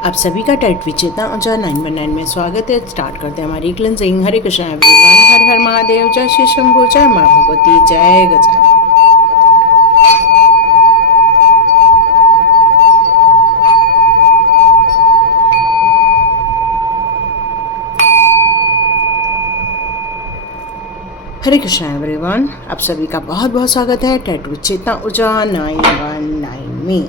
आप सभी का टेट विचेता ऊंचा 919 में स्वागत है। स्टार्ट करते हैं हमारी क्लिनजिंग। हरे कृष्ण एवरीवन। हर हर महादेव। जय श्री शंभू। जय माँ भगवती। जय गजानन। हरे कृष्ण एवरीवन। आप सभी का बहुत बहुत स्वागत है टेट विचेता ऊंचा 919 में।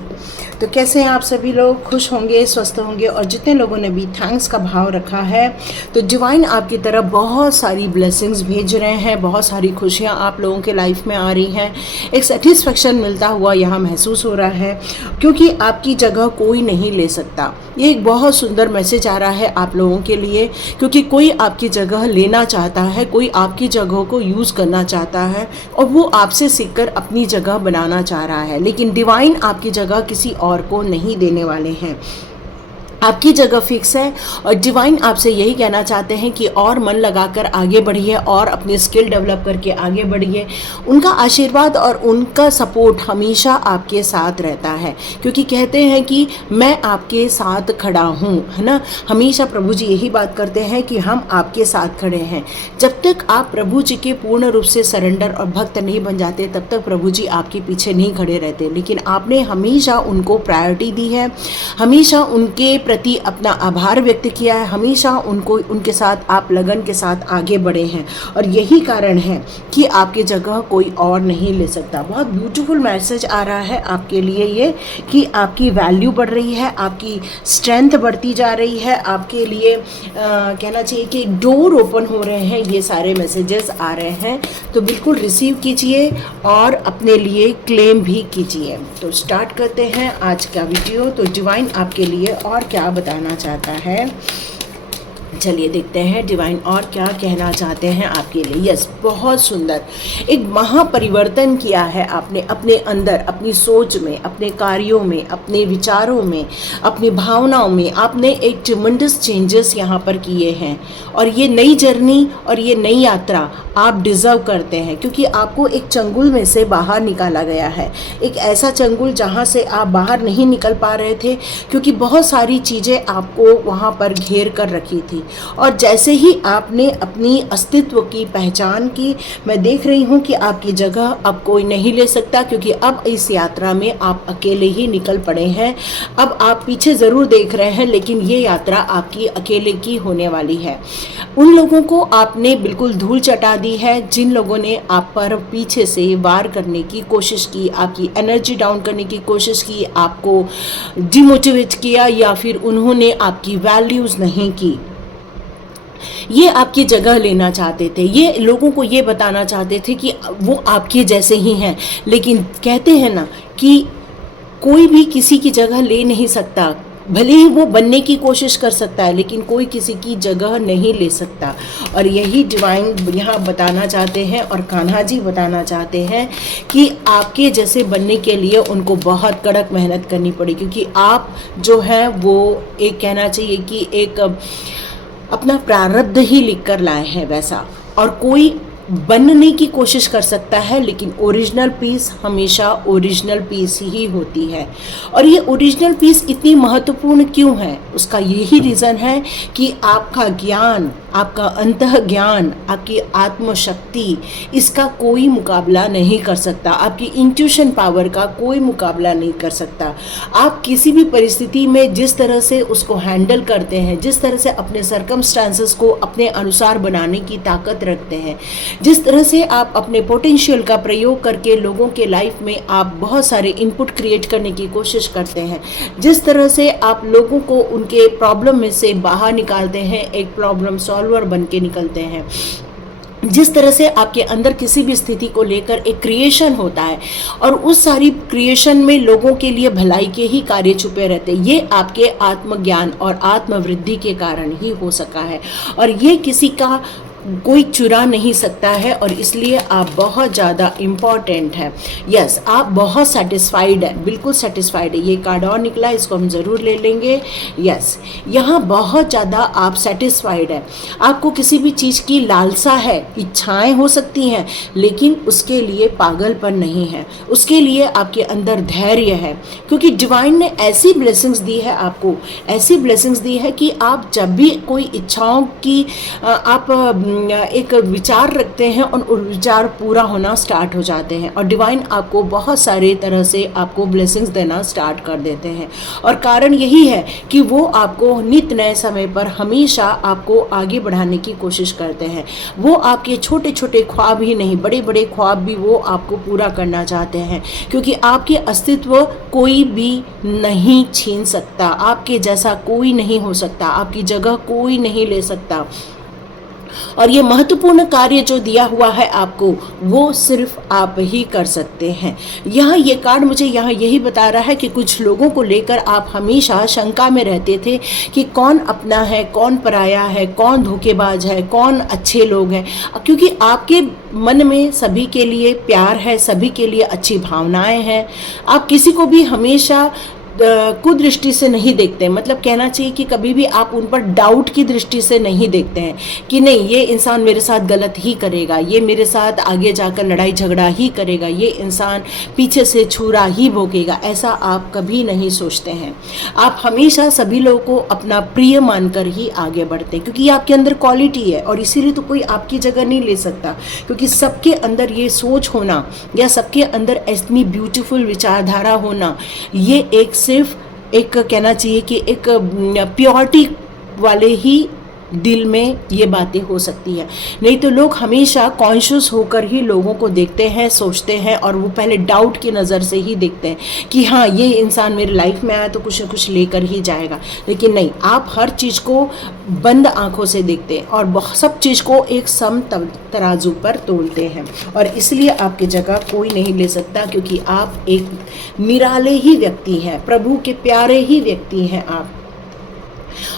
तो कैसे हैं आप सभी लोग? खुश होंगे, स्वस्थ होंगे। और जितने लोगों ने भी थैंक्स का भाव रखा है, तो डिवाइन आपकी तरफ बहुत सारी ब्लेसिंग्स भेज रहे हैं, बहुत सारी खुशियां आप लोगों के लाइफ में आ रही हैं। एक सेटिस्फेक्शन मिलता हुआ यहाँ महसूस हो रहा है, क्योंकि आपकी जगह कोई नहीं ले सकता। ये एक बहुत सुंदर मैसेज आ रहा है आप लोगों के लिए, क्योंकि कोई आपकी जगह लेना चाहता है, कोई आपकी जगह को यूज़ करना चाहता है और वो आपसे सीखकर अपनी जगह बनाना चाह रहा है। लेकिन डिवाइन आपकी जगह किसी और को नहीं देने वाले हैं। आपकी जगह फिक्स है और डिवाइन आपसे यही कहना चाहते हैं कि और मन लगाकर आगे बढ़िए और अपनी स्किल डेवलप करके आगे बढ़िए। उनका आशीर्वाद और उनका सपोर्ट हमेशा आपके साथ रहता है, क्योंकि कहते हैं कि मैं आपके साथ खड़ा हूँ, है ना। हमेशा प्रभु जी यही बात करते हैं कि हम आपके साथ खड़े हैं। जब तक आप प्रभु जी के पूर्ण रूप से सरेंडर और भक्त नहीं बन जाते, तब तक प्रभु जी आपके पीछे नहीं खड़े रहते। लेकिन आपने हमेशा उनको प्रायोरिटी दी है, हमेशा उनके प्रति अपना आभार व्यक्त किया है, हमेशा उनके साथ आप लगन के साथ आगे बढ़े हैं। और यही कारण है कि आपकी जगह कोई और नहीं ले सकता। बहुत ब्यूटीफुल मैसेज आ रहा है आपके लिए ये, कि आपकी वैल्यू बढ़ रही है, आपकी स्ट्रेंथ बढ़ती जा रही है। आपके लिए कहना चाहिए कि डोर ओपन हो रहे हैं। ये सारे मैसेजेस आ रहे हैं, तो बिल्कुल रिसीव कीजिए और अपने लिए क्लेम भी कीजिए। तो स्टार्ट करते हैं आज का वीडियो। तो डिवाइन आपके लिए और क्या बताना चाहता है, चलिए देखते हैं डिवाइन और क्या कहना चाहते हैं आपके लिए। यस, बहुत सुंदर। एक महापरिवर्तन किया है आपने अपने अंदर, अपनी सोच में, अपने कार्यों में, अपने विचारों में, अपनी भावनाओं में। आपने एक ट्रिमेंडस चेंजेस यहाँ पर किए हैं और ये नई जर्नी और ये नई यात्रा आप डिज़र्व करते हैं, क्योंकि आपको एक चंगुल में से बाहर निकाला गया है। एक ऐसा चंगुल जहाँ से आप बाहर नहीं निकल पा रहे थे, क्योंकि बहुत सारी चीज़ें आपको वहाँ पर घेर कर रखी थी। और जैसे ही आपने अपनी अस्तित्व की पहचान की, मैं देख रही हूँ कि आपकी जगह अब कोई नहीं ले सकता, क्योंकि अब इस यात्रा में आप अकेले ही निकल पड़े हैं। अब आप पीछे ज़रूर देख रहे हैं, लेकिन ये यात्रा आपकी अकेले की होने वाली है। उन लोगों को आपने बिल्कुल धूल चटा दी है जिन लोगों ने आप पर पीछे से वार करने की कोशिश की, आपकी एनर्जी डाउन करने की कोशिश की, आपको डिमोटिवेट किया, या फिर उन्होंने आपकी वैल्यूज़ नहीं की। ये आपकी जगह लेना चाहते थे, ये लोगों को ये बताना चाहते थे कि वो आपके जैसे ही हैं। लेकिन कहते हैं ना कि कोई भी किसी की जगह ले नहीं सकता। भले ही वो बनने की कोशिश कर सकता है, लेकिन कोई किसी की जगह नहीं ले सकता। और यही डिवाइन यहाँ बताना चाहते हैं और कान्हा जी बताना चाहते हैं कि आपके जैसे बनने के लिए उनको बहुत कड़क मेहनत करनी पड़ी, क्योंकि आप जो है वो एक कहना चाहिए कि एक अपना प्रारब्ध ही लिख कर लाए हैं वैसा। और कोई बनने की कोशिश कर सकता है, लेकिन ओरिजिनल पीस हमेशा ओरिजिनल पीस ही होती है। और ये ओरिजिनल पीस इतनी महत्वपूर्ण क्यों है, उसका यही रीज़न है कि आपका ज्ञान, आपका अंतः ज्ञान, आपकी आत्मशक्ति, इसका कोई मुकाबला नहीं कर सकता। आपकी इंट्यूशन पावर का कोई मुकाबला नहीं कर सकता। आप किसी भी परिस्थिति में जिस तरह से उसको हैंडल करते हैं, जिस तरह से अपने सर्कमस्टांसेस को अपने अनुसार बनाने की ताकत रखते हैं, जिस तरह से आप अपने पोटेंशियल का प्रयोग करके लोगों के लाइफ में आप बहुत सारे इनपुट क्रिएट करने की कोशिश करते हैं, जिस तरह से आप लोगों को उनके प्रॉब्लम में से बाहर निकालते हैं, एक प्रॉब्लम सॉल्वर बन के निकलते हैं, जिस तरह से आपके अंदर किसी भी स्थिति को लेकर एक क्रिएशन होता है और उस सारी क्रिएशन में लोगों के लिए भलाई के ही कार्य छुपे रहते हैं, ये आपके आत्मज्ञान और आत्मवृद्धि के कारण ही हो सका है। और ये किसी का कोई चुरा नहीं सकता है और इसलिए आप बहुत ज़्यादा इम्पॉर्टेंट है। यस, आप बहुत सेटिस्फाइड है, बिल्कुल सेटिस्फाइड है। ये कार्ड और निकला, इसको हम ज़रूर ले लेंगे। यस, यहाँ बहुत ज़्यादा आप सेटिस्फाइड है। आपको किसी भी चीज़ की लालसा है, इच्छाएं हो सकती हैं, लेकिन उसके लिए पागलपन नहीं है, उसके लिए आपके अंदर धैर्य है, क्योंकि डिवाइन ने ऐसी ब्लेसिंग्स दी है आपको, ऐसी ब्लेसिंग्स दी है कि आप जब भी कोई इच्छाओं की आप एक विचार रखते हैं और विचार पूरा होना स्टार्ट हो जाते हैं और डिवाइन आपको बहुत सारे तरह से आपको ब्लेसिंग्स देना स्टार्ट कर देते हैं। और कारण यही है कि वो आपको नित नए समय पर हमेशा आपको आगे बढ़ाने की कोशिश करते हैं। वो आपके छोटे छोटे ख्वाब ही नहीं, बड़े बड़े ख्वाब भी वो आपको पूरा करना चाहते हैं, क्योंकि आपके अस्तित्व कोई भी नहीं छीन सकता, आपके जैसा कोई नहीं हो सकता, आपकी जगह कोई नहीं ले सकता। और ये महत्वपूर्ण कार्य जो दिया हुआ है आपको, वो सिर्फ आप ही कर सकते हैं। यहाँ ये कार्ड मुझे यहाँ यही बता रहा है कि कुछ लोगों को लेकर आप हमेशा शंका में रहते थे कि कौन अपना है, कौन पराया है, कौन धोखेबाज है, कौन अच्छे लोग हैं, क्योंकि आपके मन में सभी के लिए प्यार है, सभी के लिए अच्छी भावनाएं हैं। आप किसी को भी हमेशा कुदृष्टि से नहीं देखते, मतलब कहना चाहिए कि कभी भी आप उन पर डाउट की दृष्टि से नहीं देखते हैं कि नहीं, ये इंसान मेरे साथ गलत ही करेगा, ये मेरे साथ आगे जाकर लड़ाई झगड़ा ही करेगा, ये इंसान पीछे से छुरा ही भोगेगा, ऐसा आप कभी नहीं सोचते हैं। आप हमेशा सभी लोगों को अपना प्रिय मानकर ही आगे बढ़ते हैं, क्योंकि ये आपके अंदर क्वालिटी है और इसीलिए तो कोई आपकी जगह नहीं ले सकता, क्योंकि सबके अंदर ये सोच होना या सबके अंदर इतनी ब्यूटीफुल विचारधारा होना, ये एक सिर्फ एक कहना चाहिए कि एक प्योरिटी वाले ही दिल में ये बातें हो सकती है। नहीं तो लोग हमेशा कॉन्शियस होकर ही लोगों को देखते हैं, सोचते हैं और वो पहले डाउट की नज़र से ही देखते हैं कि हाँ, ये इंसान मेरी लाइफ में आया तो कुछ न कुछ लेकर ही जाएगा। लेकिन नहीं, आप हर चीज़ को बंद आंखों से देखते हैं और सब चीज़ को एक सम तराजू पर तोलते हैं और इसलिए आपकी जगह कोई नहीं ले सकता, क्योंकि आप एक निराले ही व्यक्ति हैं, प्रभु के प्यारे ही व्यक्ति हैं आप।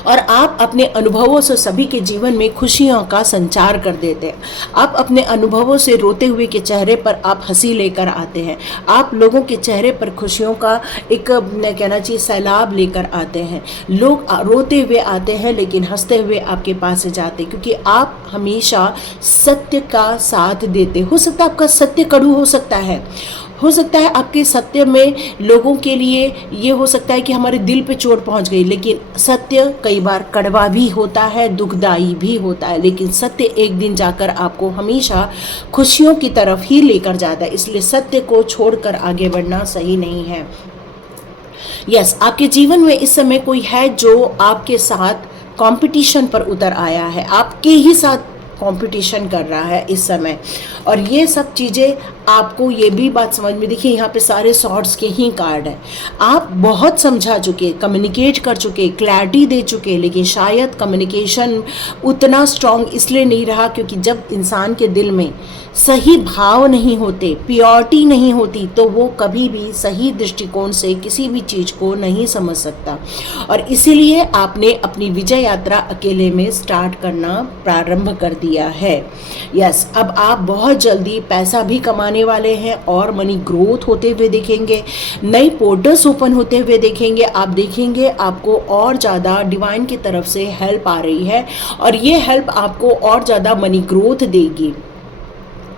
और आप अपने अनुभवों से सभी के जीवन में खुशियों का संचार कर देते हैं। आप अपने अनुभवों से रोते हुए के चेहरे पर आप हंसी लेकर आते हैं। आप लोगों के चेहरे पर खुशियों का एक कहना चाहिए सैलाब लेकर आते हैं। लोग रोते हुए आते हैं लेकिन हंसते हुए आपके पास से जाते हैं, क्योंकि आप हमेशा सत्य का साथ देते। हो सकता है आपका सत्य कड़ू हो सकता है आपके सत्य में लोगों के लिए ये हो सकता है कि हमारे दिल पे चोट पहुंच गई, लेकिन सत्य कई बार कड़वा भी होता है, दुखदाई भी होता है, लेकिन सत्य एक दिन जाकर आपको हमेशा खुशियों की तरफ ही लेकर जाता है। इसलिए सत्य को छोड़कर आगे बढ़ना सही नहीं है। यस, आपके जीवन में इस समय कोई है जो आपके साथ कंपटीशन पर उतर आया है, आपके ही साथ कंपटीशन कर रहा है इस समय। और ये सब चीज़ें आपको ये भी बात समझ में, देखिए यहाँ पे सारे सॉर्ड्स के ही कार्ड हैं। आप बहुत समझा चुके, कम्युनिकेट कर चुके, क्लैरिटी दे चुके, लेकिन शायद कम्युनिकेशन उतना स्ट्रॉन्ग इसलिए नहीं रहा क्योंकि जब इंसान के दिल में सही भाव नहीं होते, प्योरिटी नहीं होती, तो वो कभी भी सही दृष्टिकोण से किसी भी चीज़ को नहीं समझ सकता। और इसीलिए आपने अपनी विजय यात्रा अकेले में स्टार्ट करना प्रारंभ कर दिया है। यस, अब आप बहुत जल्दी पैसा भी कमाने वाले हैं और मनी ग्रोथ होते हुए देखेंगे, नई पोर्टल्स ओपन होते हुए देखेंगे। आप देखेंगे आपको और ज़्यादा डिवाइन की तरफ से हेल्प आ रही है और ये हेल्प आपको और ज़्यादा मनी ग्रोथ देगी।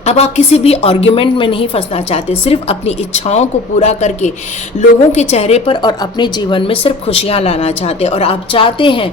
अब आप किसी भी आर्ग्यूमेंट में नहीं फंसना चाहते, सिर्फ अपनी इच्छाओं को पूरा करके लोगों के चेहरे पर और अपने जीवन में सिर्फ खुशियां लाना चाहते हैं। और आप चाहते हैं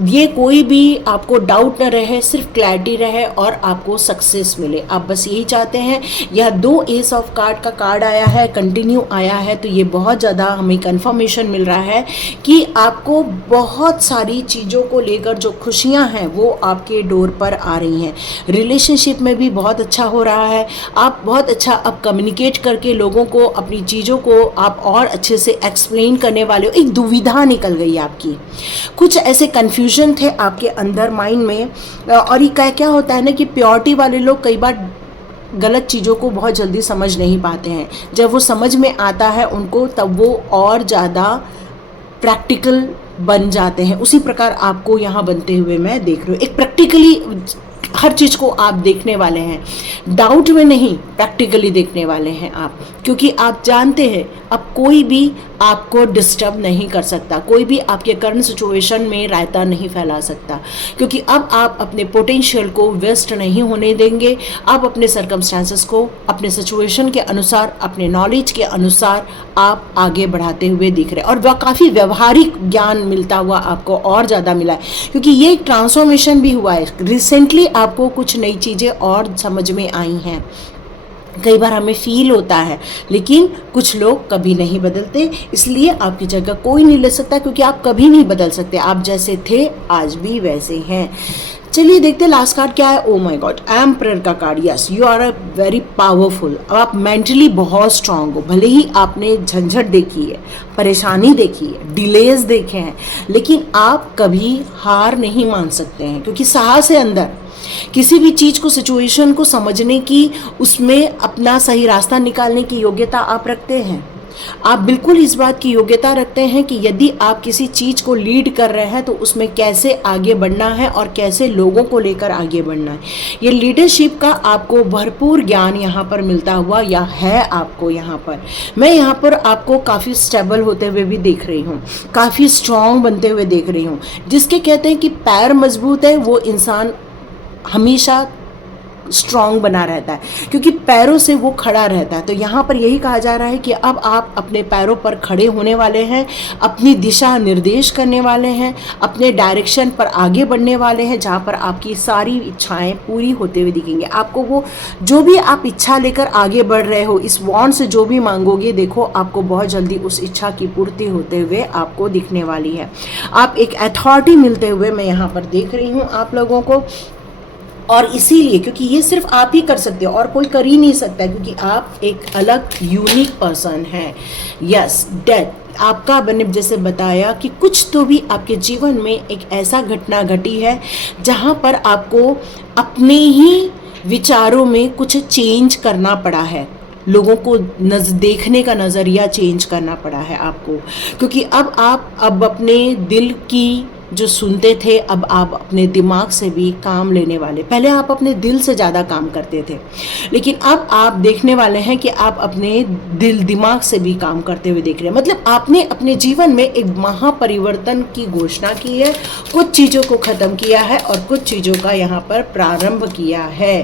ये कोई भी आपको डाउट न रहे, सिर्फ क्लैरिटी रहे और आपको सक्सेस मिले। आप बस यही चाहते हैं। यह 2 एस ऑफ कार्ड का कार्ड आया है, कंटिन्यू आया है, तो ये बहुत ज़्यादा हमें कंफर्मेशन मिल रहा है कि आपको बहुत सारी चीज़ों को लेकर जो खुशियां हैं वो आपके डोर पर आ रही हैं। रिलेशनशिप में भी बहुत अच्छा हो रहा है। आप बहुत अच्छा अब कम्युनिकेट करके लोगों को अपनी चीज़ों को आप और अच्छे से एक्सप्लेन करने वाले हो। एक दुविधा निकल गई आपकी, कुछ ऐसे कन्फ्यूजन थे आपके अंदर माइंड में। और ये क्या होता है ना कि प्योरिटी वाले लोग कई बार गलत चीज़ों को बहुत जल्दी समझ नहीं पाते हैं। जब वो समझ में आता है उनको, तब वो और ज़्यादा प्रैक्टिकल बन जाते हैं। उसी प्रकार आपको यहाँ बनते हुए मैं देख रही हूँ। एक प्रैक्टिकली हर चीज़ को आप देखने वाले हैं, डाउट में नहीं, प्रैक्टिकली देखने वाले हैं आप, क्योंकि आप जानते हैं अब कोई भी आपको डिस्टर्ब नहीं कर सकता, कोई भी आपके करंट सिचुएशन में रायता नहीं फैला सकता, क्योंकि अब आप अपने पोटेंशियल को वेस्ट नहीं होने देंगे। आप अपने सर्कमस्टांसेस को अपने सिचुएशन के अनुसार, अपने नॉलेज के अनुसार आप आगे बढ़ाते हुए दिख रहे हैं, और वह काफ़ी व्यवहारिक ज्ञान मिलता हुआ आपको और ज़्यादा मिला है, क्योंकि ये एक ट्रांसफॉर्मेशन भी हुआ है। रिसेंटली आपको कुछ नई चीज़ें और समझ में आई हैं। कई बार हमें फील होता है, लेकिन कुछ लोग कभी नहीं बदलते, इसलिए आपकी जगह कोई नहीं ले सकता, क्योंकि आप कभी नहीं बदल सकते। आप जैसे थे आज भी वैसे हैं। चलिए देखते हैं लास्ट कार्ड क्या है। ओ माय गॉड, एम्परर का card. Yes, you are a very powerful. अब आप मेंटली बहुत स्ट्रांग हो, भले ही आपने झंझट देखी है, परेशानी देखी है, डिलेज देखे हैं, लेकिन आप कभी हार नहीं मान सकते हैं, क्योंकि साहस है अंदर। किसी भी चीज़ को, सिचुएशन को समझने की, उसमें अपना सही रास्ता निकालने की योग्यता आप रखते हैं। आप बिल्कुल इस बात की योग्यता रखते हैं कि यदि आप किसी चीज़ को लीड कर रहे हैं तो उसमें कैसे आगे बढ़ना है और कैसे लोगों को लेकर आगे बढ़ना है। ये लीडरशिप का आपको भरपूर ज्ञान यहाँ पर मिलता हुआ या है आपको यहाँ पर। मैं यहाँ पर आपको काफ़ी स्टेबल होते हुए भी देख रही हूँ, काफ़ी स्ट्रांग बनते हुए देख रही हूँ। जिसके कहते हैं कि पैर मजबूत है वो इंसान हमेशा स्ट्रांग बना रहता है, क्योंकि पैरों से वो खड़ा रहता है। तो यहाँ पर यही कहा जा रहा है कि अब आप अपने पैरों पर खड़े होने वाले हैं, अपनी दिशा निर्देश करने वाले हैं, अपने डायरेक्शन पर आगे बढ़ने वाले हैं, जहाँ पर आपकी सारी इच्छाएं पूरी होते हुए दिखेंगे। आपको वो जो भी आप इच्छा लेकर आगे बढ़ रहे हो, इस वॉन्ड से जो भी मांगोगे, देखो आपको बहुत जल्दी उस इच्छा की पूर्ति होते हुए आपको दिखने वाली है। आप एक अथॉरिटी मिलते हुए मैं यहाँ पर देख रही हूँ आप लोगों को, और इसीलिए क्योंकि ये सिर्फ आप ही कर सकते हो और कोई कर ही नहीं सकता, क्योंकि आप एक अलग यूनिक पर्सन हैं। यस, डेथ आपका, मैंने जैसे बताया कि कुछ तो भी आपके जीवन में एक ऐसा घटना घटी है जहाँ पर आपको अपने ही विचारों में कुछ चेंज करना पड़ा है, लोगों को देखने का नज़रिया चेंज करना पड़ा है आपको, क्योंकि अब आप अपने दिल की जो सुनते थे, अब आप अपने दिमाग से भी काम लेने वाले। पहले आप अपने दिल से ज़्यादा काम करते थे, लेकिन अब आप देखने वाले हैं कि आप अपने दिमाग से भी काम करते हुए देख रहे हैं। मतलब आपने अपने जीवन में एक महापरिवर्तन की घोषणा की है, कुछ चीज़ों को ख़त्म किया है और कुछ चीज़ों का यहाँ पर प्रारंभ किया है।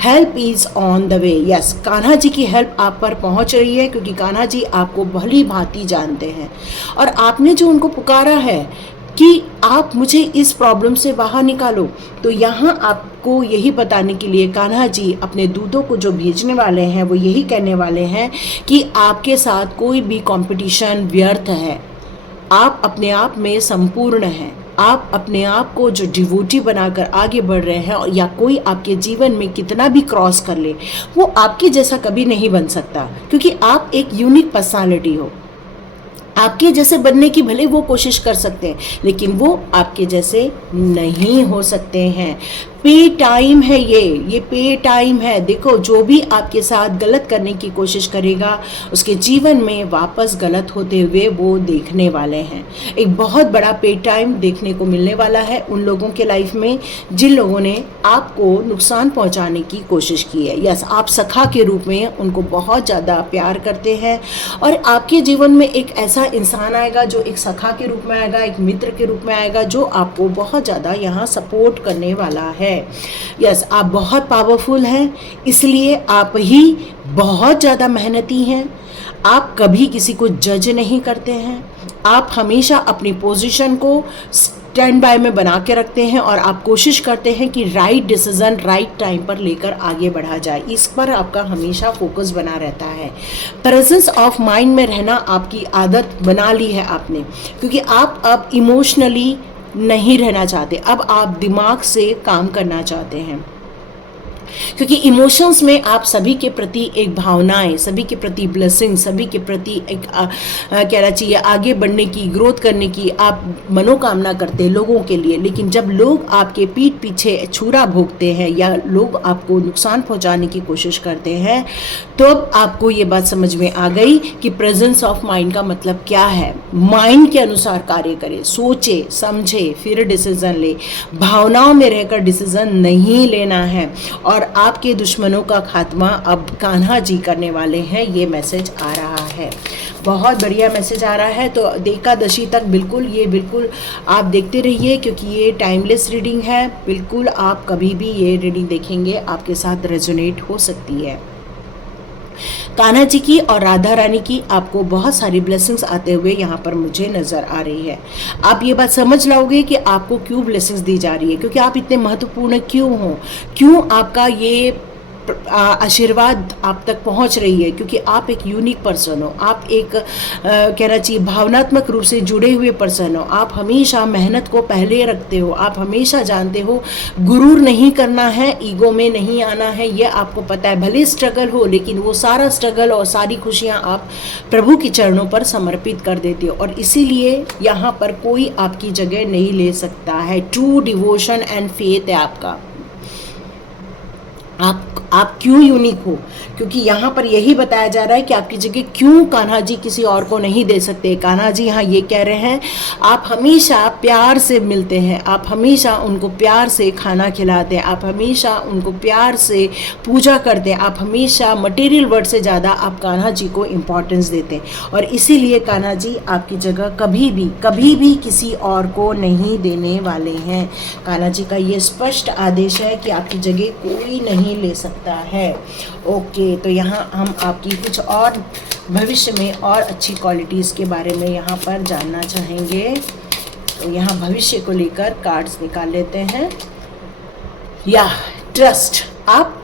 Help is on the way. Yes, Kanha ji की हेल्प आप पर पहुँच रही है, क्योंकि कान्हा जी आपको भली भांति जानते हैं, और आपने जो उनको पुकारा है कि आप मुझे इस प्रॉब्लम से बाहर निकालो, तो यहाँ आपको यही बताने के लिए कान्हा जी अपने दूतों को जो भेजने वाले हैं वो यही कहने वाले हैं कि आपके साथ कोई भी कंपटीशन व्यर्थ है। आप अपने आप में संपूर्ण हैं। आप अपने आप को जो डिवोटी बनाकर आगे बढ़ रहे हैं, और या कोई आपके जीवन में कितना भी क्रॉस कर ले, वो आपके जैसा कभी नहीं बन सकता, क्योंकि आप एक यूनिक पर्सनालिटी हो। आपके जैसे बनने की भले वो कोशिश कर सकते हैं, लेकिन वो आपके जैसे नहीं हो सकते हैं। पे टाइम है, ये पे टाइम है। देखो, जो भी आपके साथ गलत करने की कोशिश करेगा उसके जीवन में वापस गलत होते हुए वो देखने वाले हैं। एक बहुत बड़ा पे टाइम देखने को मिलने वाला है उन लोगों के लाइफ में जिन लोगों ने आपको नुकसान पहुंचाने की कोशिश की है। यस, आप सखा के रूप में उनको बहुत ज़्यादा प्यार करते हैं, और आपके जीवन में एक ऐसा इंसान आएगा जो एक सखा के रूप में आएगा, एक मित्र के रूप में आएगा, जो आपको बहुत ज़्यादा यहाँ सपोर्ट करने वाला है। यस, आप बहुत पावरफुल हैं, इसलिए आप ही बहुत ज़्यादा मेहनती हैं। आप कभी किसी को जज नहीं करते हैं। आप हमेशा अपनी पोजीशन को स्टैंड बाय में बना के रखते हैं, और आप कोशिश करते हैं कि राइट डिसीजन राइट टाइम पर लेकर आगे बढ़ा जाए। इस पर आपका हमेशा फोकस बना रहता है। प्रेजेंस ऑफ माइंड में रहना आपकी आदत बना ली है आपने, क्योंकि आप अब इमोशनली नहीं रहना चाहते, अब आप दिमाग से काम करना चाहते हैं। क्योंकि इमोशंस में आप सभी के प्रति एक भावनाएं, सभी के प्रति ब्लेसिंग, सभी के प्रति एक कहना चाहिए आगे बढ़ने की, ग्रोथ करने की आप मनोकामना करते हैं लोगों के लिए। लेकिन जब लोग आपके पीठ पीछे छुरा भोंकते हैं या लोग आपको नुकसान पहुंचाने की कोशिश करते हैं, तो अब आपको ये बात समझ में आ गई कि प्रेजेंस ऑफ माइंड का मतलब क्या है। माइंड के अनुसार कार्य करें, सोचे समझे फिर डिसीजन ले, भावनाओं में रहकर डिसीजन नहीं लेना है। और आपके दुश्मनों का खात्मा अब कान्हा जी करने वाले हैं, ये मैसेज आ रहा है। बहुत बढ़िया मैसेज आ रहा है। तो एकादशी तक बिल्कुल आप देखते रहिए, क्योंकि ये टाइमलेस रीडिंग है। बिल्कुल आप कभी भी ये रीडिंग देखेंगे आपके साथ रेजोनेट हो सकती है। कान्हा जी की और राधा रानी की आपको बहुत सारी ब्लेसिंग्स आते हुए यहाँ पर मुझे नज़र आ रही है। आप ये बात समझ लाओगे कि आपको क्यों ब्लेसिंग्स दी जा रही है, क्योंकि आप इतने महत्वपूर्ण क्यों हो, क्यों आपका ये आशीर्वाद आप तक पहुंच रही है, क्योंकि आप एक यूनिक पर्सन हो। आप एक कहना चाहिए भावनात्मक रूप से जुड़े हुए पर्सन हो। आप हमेशा मेहनत को पहले रखते हो। आप हमेशा जानते हो गुरूर नहीं करना है, ईगो में नहीं आना है, ये आपको पता है। भले स्ट्रगल हो, लेकिन वो सारा स्ट्रगल और सारी खुशियाँ आप प्रभु के चरणों पर समर्पित कर देते हो। और इसीलिए यहाँ पर कोई आपकी जगह नहीं ले सकता है। ट्रू डिवोशन एंड फेथ है आपका। आप क्यों यूनिक हो, क्योंकि यहाँ पर यही बताया जा रहा है कि आपकी जगह क्यों कान्हा जी किसी और को नहीं दे सकते। कान्हा जी यहाँ ये कह रहे हैं आप हमेशा प्यार से मिलते हैं, आप हमेशा उनको प्यार से खाना खिलाते हैं, आप हमेशा उनको प्यार से पूजा करते हैं, आप हमेशा मटेरियल वर्ड से ज़्यादा आप कान्हा जी को इम्पोर्टेंस देते हैं। और इसीलिए कान्हा जी आपकी जगह कभी भी किसी और को नहीं देने वाले हैं। कान्हा जी का ये स्पष्ट आदेश है कि आपकी जगह कोई नहीं ले सकता है। ओके, तो यहाँ हम आपकी कुछ और भविष्य में और अच्छी क्वालिटीज़ के बारे में यहाँ पर जानना चाहेंगे। तो यहाँ भविष्य को लेकर कार्ड्स निकाल लेते हैं। या ट्रस्ट, आप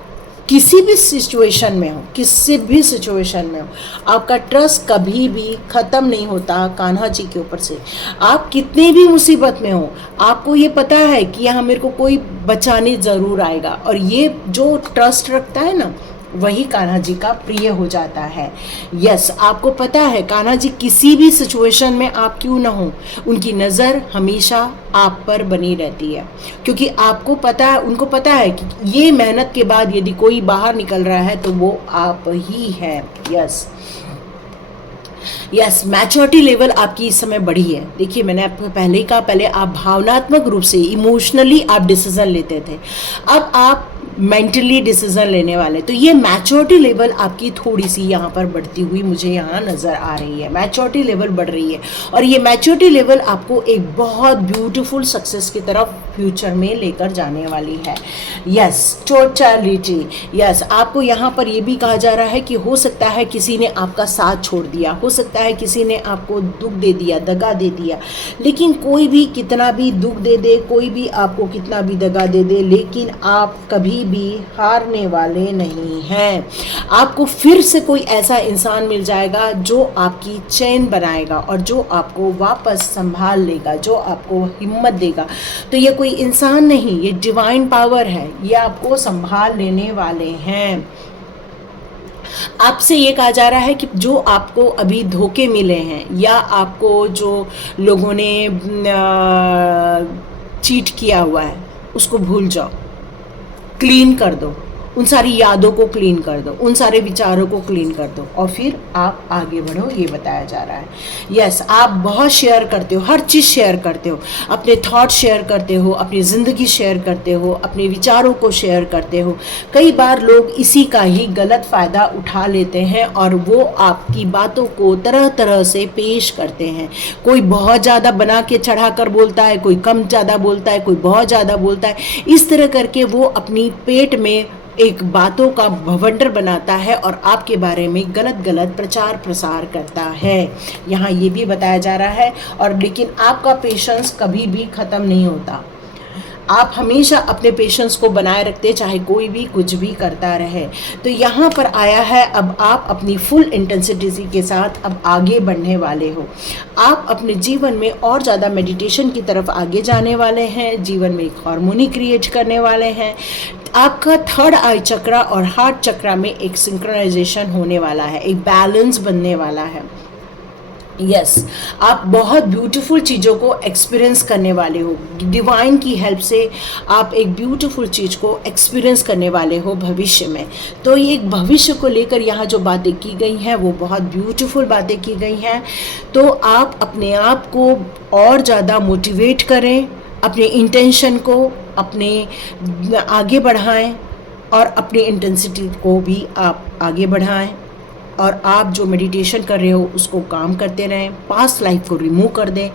किसी भी सिचुएशन में हो, किसी भी सिचुएशन में हो, आपका ट्रस्ट कभी भी ख़त्म नहीं होता कान्हा जी के ऊपर से। आप कितने भी मुसीबत में हो, आपको ये पता है कि यहाँ मेरे को कोई बचाने ज़रूर आएगा। और ये जो ट्रस्ट रखता है ना, वही कान्हा जी का प्रिय हो जाता है। यस, आपको पता है कान्हा जी किसी भी सिचुएशन में आप क्यों ना हो, उनकी नज़र हमेशा आप पर बनी रहती है। क्योंकि आपको पता है, उनको पता है कि ये मेहनत के बाद यदि कोई बाहर निकल रहा है तो वो आप ही है। यस, मैच्योरिटी लेवल आपकी इस समय बढ़ी है। देखिए, मैंने आपको पहले ही कहा, पहले आप भावनात्मक रूप से इमोशनली आप डिसीजन लेते थे, अब आप मेंटली डिसीजन लेने वाले। तो ये मैच्योरिटी लेवल आपकी थोड़ी सी यहाँ पर बढ़ती हुई मुझे यहाँ नज़र आ रही है। मैच्योरिटी लेवल बढ़ रही है और ये मैच्योरिटी लेवल आपको एक बहुत ब्यूटीफुल सक्सेस की तरफ फ्यूचर में लेकर जाने वाली है। Yes, totality. यस, आपको यहाँ पर ये भी कहा जा रहा है कि हो सकता है किसी ने आपका साथ छोड़ दिया, हो सकता है किसी ने आपको दुख दे दिया, दगा दे दिया। लेकिन कोई भी कितना भी दुख दे दे, कोई भी आपको कितना भी दगा दे दे, लेकिन आप कभी भी हारने वाले नहीं हैं। आपको फिर से कोई ऐसा इंसान मिल जाएगा जो आपकी चैन बनाएगा और जो आपको वापस संभाल लेगा, जो आपको हिम्मत देगा। तो ये कोई इंसान नहीं, ये डिवाइन पावर है, ये आपको संभाल लेने वाले हैं। आपसे ये कहा जा रहा है कि जो आपको अभी धोखे मिले हैं या आपको जो लोगों ने चीट किया हुआ है, उसको भूल जाओ, क्लीन कर दो, उन सारी यादों को क्लीन कर दो, उन सारे विचारों को क्लीन कर दो और फिर आप आगे बढ़ो, ये बताया जा रहा है। यस, आप बहुत शेयर करते हो, हर चीज़ शेयर करते हो, अपने थॉट शेयर करते हो, अपनी ज़िंदगी शेयर करते हो, अपने विचारों को शेयर करते हो। कई बार लोग इसी का ही गलत फ़ायदा उठा लेते हैं और वो आपकी बातों को तरह तरह से पेश करते हैं। कोई बहुत ज़्यादा बना के चढ़ा कर बोलता है, कोई कम ज़्यादा बोलता है, कोई बहुत ज़्यादा बोलता है। इस तरह करके वो अपनी पेट में एक बातों का भवंडर बनाता है और आपके बारे में गलत गलत प्रचार प्रसार करता है। यहाँ ये भी बताया जा रहा है। और लेकिन आपका पेशेंस कभी भी ख़त्म नहीं होता। आप हमेशा अपने पेशेंस को बनाए रखते, चाहे कोई भी कुछ भी करता रहे। तो यहाँ पर आया है, अब आप अपनी फुल इंटेंसिटी के साथ अब आगे बढ़ने वाले हो। आप अपने जीवन में और ज़्यादा मेडिटेशन की तरफ आगे जाने वाले हैं, जीवन में एक हार्मोनी क्रिएट करने वाले हैं। आपका थर्ड आई चक्रा और हार्ट चक्रा में एक सिंक्रोनाइजेशन होने वाला है, एक बैलेंस बनने वाला है। यस, आप बहुत ब्यूटीफुल चीज़ों को एक्सपीरियंस करने वाले हो। डिवाइन की हेल्प से आप एक ब्यूटीफुल चीज़ को एक्सपीरियंस करने वाले हो भविष्य में। तो ये एक भविष्य को लेकर यहाँ जो बातें की गई हैं वो बहुत ब्यूटीफुल बातें की गई हैं। तो आप अपने आप को और ज़्यादा मोटिवेट करें, अपने इंटेंशन को अपने आगे बढ़ाएं और अपनी इंटेंसिटी को भी आप आगे बढ़ाएं। और आप जो मेडिटेशन कर रहे हो उसको काम करते रहें, पास्ट लाइफ को रिमूव कर दें,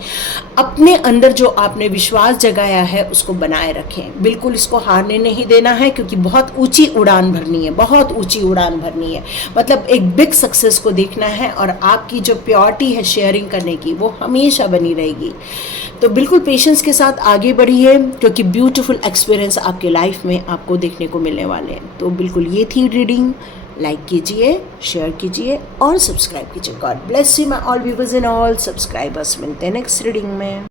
अपने अंदर जो आपने विश्वास जगाया है उसको बनाए रखें। बिल्कुल इसको हारने नहीं देना है, क्योंकि बहुत ऊंची उड़ान भरनी है, बहुत ऊंची उड़ान भरनी है। मतलब एक बिग सक्सेस को देखना है और आपकी जो प्योरिटी है शेयरिंग करने की वो हमेशा बनी रहेगी। तो बिल्कुल पेशेंस के साथ आगे बढ़िए, क्योंकि ब्यूटीफुल एक्सपीरियंस आपके लाइफ में आपको देखने को मिलने वाले हैं। तो बिल्कुल ये थी रीडिंग। लाइक कीजिए, शेयर कीजिए और सब्सक्राइब कीजिए। God bless you my all viewers and all subscribers. मिलते हैं नेक्स्ट रीडिंग में।